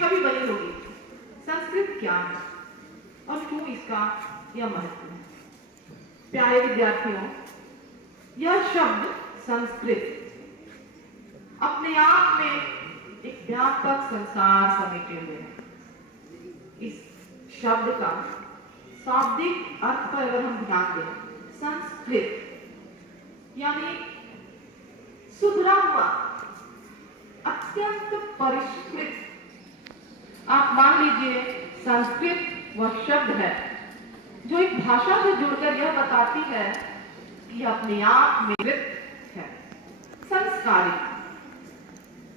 छवि बनी होगी संस्कृत क्या है और क्यों इसका यह महत्व है। प्यारे विद्यार्थियों, यह शब्द संस्कृत अपने आप में एक व्यापक संसार समेटे हुए है। इस शब्द का शाब्दिक अर्थ पर अगर हम ध्यान दें, संस्कृत यानी सुधरा हुआ, अत्यंत परिष्कृत। आप मान लीजिए संस्कृत वह शब्द है जो एक भाषा से जुड़कर यह बताती है कि अपने आप में है संस्कारिक।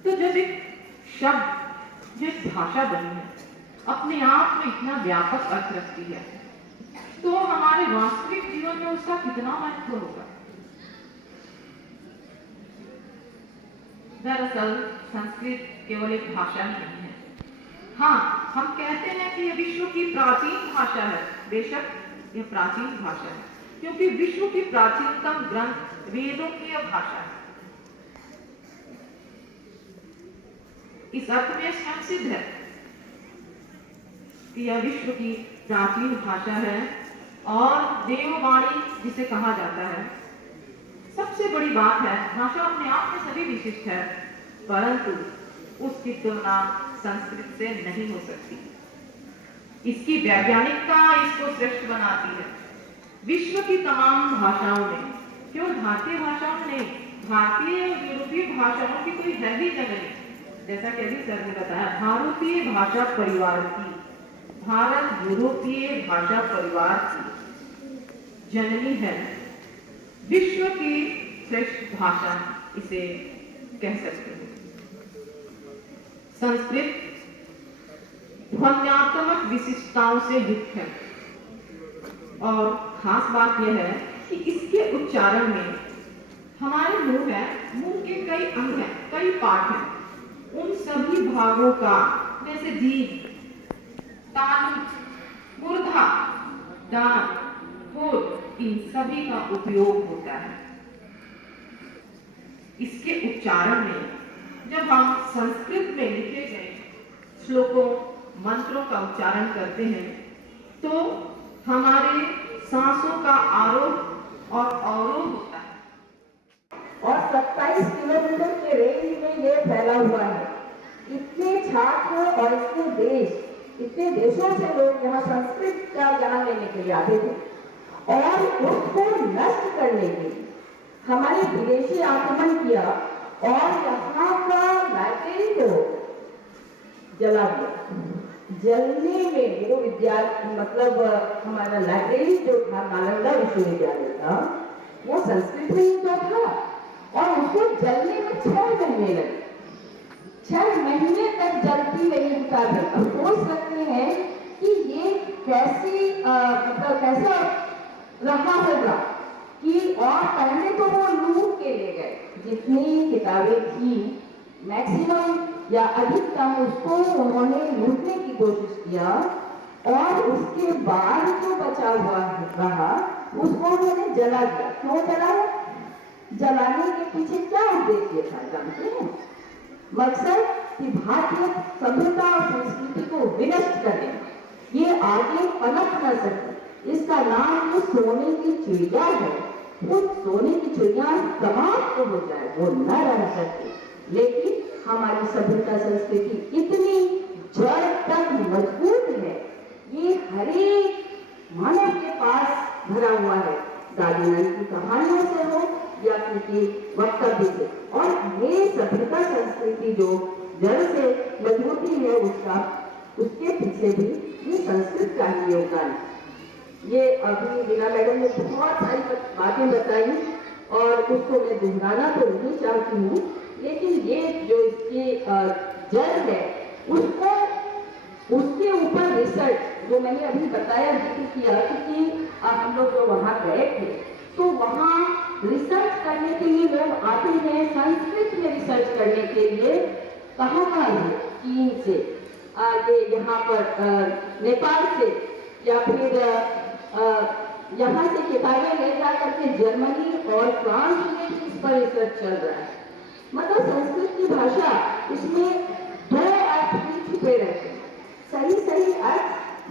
तो जब एक शब्द जो एक भाषा बनी है अपने आप में इतना व्यापक अर्थ रखती है, तो हमारे वास्तविक जीवन में उसका कितना महत्व होगा। दरअसल संस्कृत केवल एक भाषा ही नहीं है। हाँ, हम कहते हैं कि यह विश्व की प्राचीन भाषा है। बेशक यह प्राचीन भाषा है, क्योंकि विश्व की प्राचीनतम ग्रंथ वेदों की यह भाषा है। इस अर्थ में स्वयं सिद्ध है कि यह विश्व की प्राचीन भाषा है और देववाणी जिसे कहा जाता है। सबसे बड़ी बात है, भाषा अपने आप में सभी विशिष्ट है, परंतु उसकी तुलना संस्कृत से नहीं हो सकती। इसकी वैज्ञानिकता इसको श्रेष्ठ बनाती है। विश्व की तमाम भाषाओं में, केवल भारतीय भाषाओं में नहीं, भारतीय और यूरोपीय भाषाओं की कोई है ही जगह नहीं। जैसा कि अभी सर ने बताया, भारतीय भाषा परिवार की, भारत यूरोपीय भाषा परिवार की जननी है। विश्व की श्रेष्ठ भाषा इसे कह सकते हैं। संस्कृत ध्वन्यात्मक विशिष्टताओं से युक्त है और खास बात यह है कि इसके उच्चारण में हमारे मुंह है, मुंह के कई अंग हैं, कई पार्ट हैं। उन सभी भागों का, जैसे जीभ, तालु, मूर्धा, दांत, होठ, इन सभी का उपयोग होता है। इसके उच्चारण में जब हम संस्कृत में लिखे गए श्लोकों, मंत्रों का उच्चारण करते हैं, तो हमारे सांसों का आरोह और अवरोह होता है। और 27 किलोमीटर के रेंज में ये फैला हुआ है। इतने छात्र और इतने देश, इतने देशों से लोग यहाँ संस्कृत का ज्ञान लेने के लिए आते थे और उसको नष्ट करने के लिए हमारे विदेशी आक्रमण किया और यहाँ का लाइब्रेरी को जला दिया। जलने में वो विद्यार्थी, मतलब हमारा लाइब्रेरी जो था नालंदा विश्वविद्यालय का, वो संस्कृत में ही तो था और उसको जलने में 6 महीने लगे। 6 महीने तक जलती रही किताबें। अब सोच सकते हैं कि ये कैसी मतलब कैसा रहा होगा कि, और पहले तो वो लूट के ले गए जितनी किताबें थी, मैक्सिमम या अधिकतम उसको उन्होंने लूटने की कोशिश किया और उसके बाद जो बचा हुआ रहा उसको उन्होंने जला दिया। क्यों जलाया? जलाने के पीछे क्या उद्देश्य था जानते हैं? मकसद कि भारतीय सभ्यता और संस्कृति को विनष्ट करने, ये आगे पनप न सके। इसका नाम जो सोने की चिड़िया है, वो सोने की चिड़िया समाप्त हो जाए, वो न रह सकती। लेकिन हमारी सभ्यता संस्कृति इतनी जड़ तक मजबूत है, ये हर एक मानव के पास भरा हुआ है, दादी नानी की कहानियों से हो या किसी वक्तव्य से। और ये सभ्यता संस्कृति जो जड़ से मजबूती है उसके पीछे भी ये संस्कृत का ही योगदान है। ये अभी मीना मैडम ने बहुत सारी बातें बताई और उसको मैं दोहराना तो नहीं चाहती हूँ, लेकिन ये जो इसकी जड़ है उसके ऊपर रिसर्च जो मैंने अभी बताया जिक्र किया, क्योंकि हम लोग जो वहाँ गए थे तो वहाँ रिसर्च करने के लिए लोग आते हैं, संस्कृत में रिसर्च करने के लिए। कहाँ है? चीन से, ये यहाँ पर नेपाल से, या फिर यहाँ से किताबें ले जा करके जर्मनी और फ्रांस में भी इस पर रिसर्च चल रहा है। मतलब संस्कृत की भाषा, इसमें 2 अर्थ भी छुपे रहते हैं।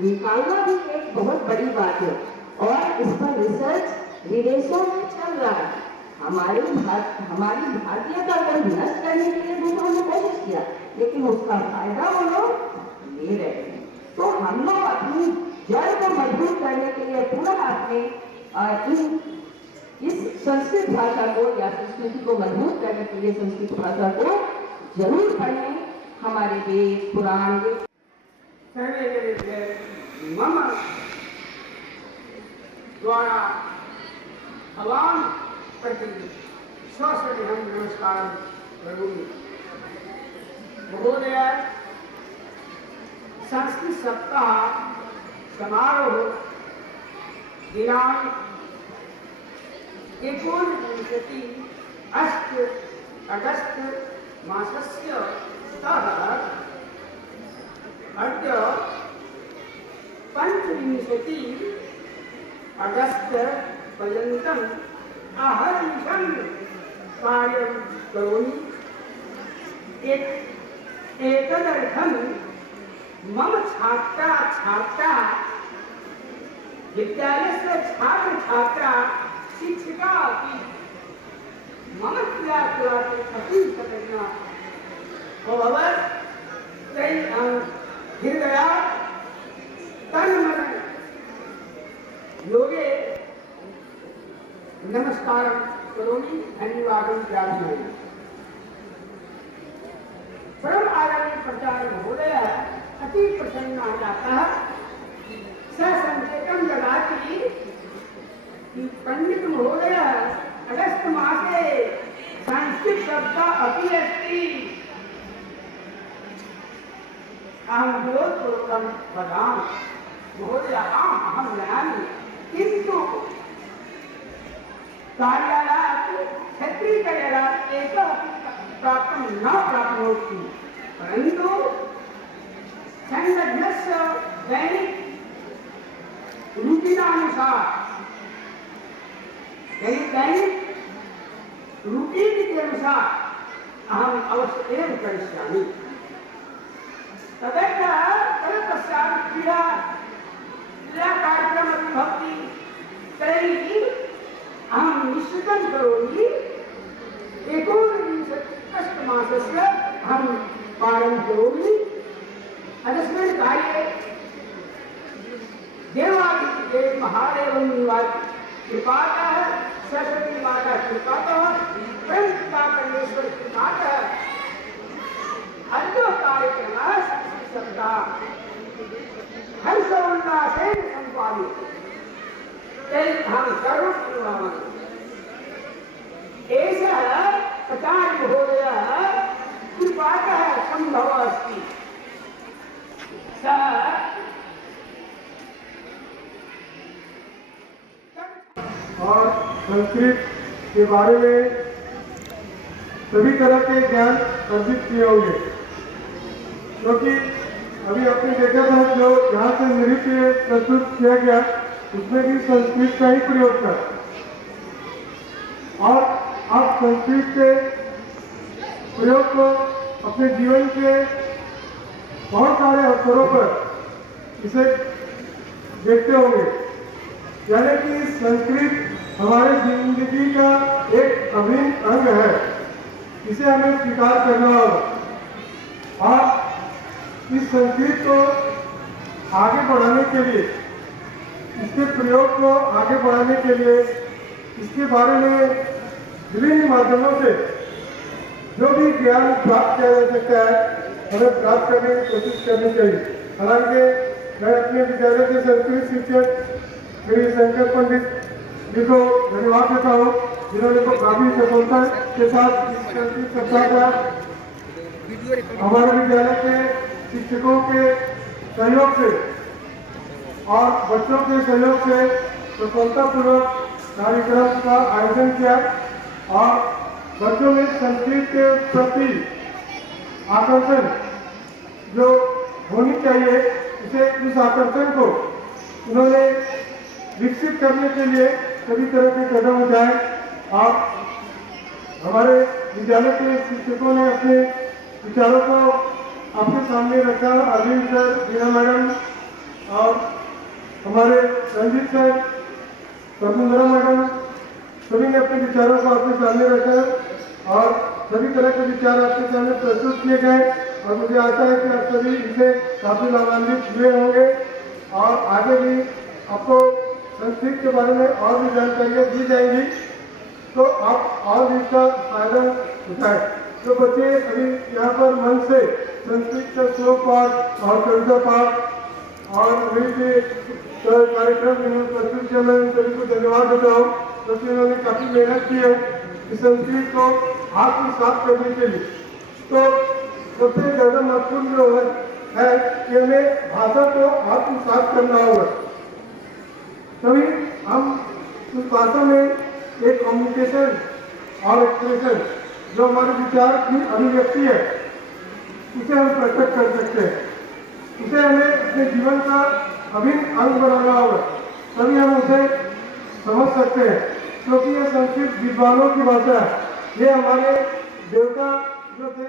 निकालना भी एक बहुत बड़ी बात है और इस पर रिसर्च विदेशों में चल रहा है। हमारी भारतीयता को नष्ट करने के लिए दूसरों ने कोशिश किया, लेकिन उसका फायदा वो लोग ले रहे हैं। तो हम लोग अपनी जड़ को मजबूत करने के लिए पुनः अपने इस संस्कृत भाषा को या संस्कृति को मजबूत करने के लिए संस्कृत भाषा को जरूर पढ़ें। हमारे वेद पुराण मम द्वारा भगवान प्रति स्वस्वहं नमस्कार करोमि। महोदय, संस्कृत सप्ताह समारोह दिनांक 29 अगस्त मासस्य स्तः अद्य 25 अगस्त पर्यन्तम् अहर्निशं कार्यं करोमि। एतदर्थं मम छात्रा विद्यालयस्य छात्रा शिक्षिका अपि मम प्रतिशतेन अभवत्। तैः हृदया तन्मन योगे नमस्कारं करोमि, धन्यवादं ज्ञापयामि। परम आदरणीय प्राचार्य महोदय अति प्रसन्नः जातः। सः संकेतं ददाति कि पंडित महोदय अगस्त मासे संस्कृत सप्ताह अपि अस्ति। अहं विरोधपूर्वकं वदामि, महोदय अहं जानामि, किन्तु कार्यालयात् क्षेत्रीयकार्यालयात् एकमपि प्राप्तं न प्राप्नोति। परन्तु संलग्नस्य दैनिक रूटीनानुसार रूटीन के अनुसार अहम अवश्य एव करिष्यामि। तत्पश्चात् क्रीडा कार्यक्रमः भवति। तर्हि अहं निश्चितं करोमि 29 मासस्य अहं पालनं करोमि। अस्मिन् कार्ये देवादिदेव महादेवं कृपातः, सरस्वती माता कृपातः, ब्रह्मपिता परमेश्वर कृपातः अद्य कार्यक्रमः संस्कृत सप्ताह हर्षोल्लासेन सम्पाद्यते। तैः अहं सर्वं कुर्वामः। एषः प्राचार्य महोदयः कृपातः सम्भवः अस्ति। सः और संस्कृत के बारे में सभी तरह के ज्ञान अर्जित किए होंगे, क्योंकि अभी आपने देखा था जो यहाँ से नृत्य प्रस्तुत किया गया उसमें भी संस्कृत का ही प्रयोग था। और आप संस्कृत के प्रयोग को अपने जीवन के बहुत सारे अवसरों पर इसे देखते होंगे। यानी कि संस्कृत हमारे जिंदगी का एक अभिन्न अंग है, इसे हमें स्वीकार करना होगा। और इस संस्कृत को आगे बढ़ाने के लिए, इसके प्रयोग को आगे बढ़ाने के लिए, इसके बारे में विभिन्न माध्यमों से जो भी ज्ञान प्राप्त किया जा सकता है हमें प्राप्त करने की कोशिश करनी चाहिए। हालांकि मैं अपने विद्यालय के संस्कृत शिक्षक श्री शंकर पंडित जी को धन्यवाद देता हूँ, जिन्होंने काफी सफलता के साथ इस संस्कृत सप्ताह का हमारे विद्यालय के शिक्षकों के सहयोग से और बच्चों के सहयोग से सफलतापूर्वक कार्यक्रम का आयोजन किया और बच्चों में संस्कृत के प्रति आकर्षण जो होनी चाहिए, उस आकर्षण को उन्होंने विकसित करने के लिए सभी तरह के कदम उठाए। और हमारे विद्यालय के शिक्षकों ने अपने विचारों को आपके सामने रखा। अरविंद सर, बीना मैडम और हमारे रंजीत सर, स्वतंत्रा मैडम, सभी ने अपने विचारों को आपके सामने रखा और सभी तरह के विचार आपके सामने प्रस्तुत किए गए और मुझे आशा है कि आप सभी इनसे काफी लाभान्वित हुए होंगे और आगे भी आपको संस्कृत के बारे में और भी जानकारियाँ दी जाएंगी, तो आप और भी इसका फायदा उठाएं। जो बच्चे अभी यहाँ पर मन से संस्कृत का श्लोक पाठ और कविता पाठ और वही के कार्यक्रम जिन्होंने प्रस्तुत किया, मैं उन सभी को धन्यवाद देता हूँ, क्योंकि उन्होंने काफी मेहनत की है इस संस्कृत को आत्मसात करने के लिए। तो सबसे ज्यादा महत्वपूर्ण जो है कि हमें भाषा को आत्मसात करना होगा, तभी हम उस भाषा में एक कम्युनिकेशन और एक्सप्रेशन जो हमारे विचार की अभिव्यक्ति है उसे हम प्रकट कर सकते हैं। उसे हमें अपने जीवन का अभिन्न अंग बनाना होगा, तभी हम उसे समझ सकते हैं, क्योंकि यह संस्कृत विद्वानों की भाषा है। ये हमारे देवता जो थे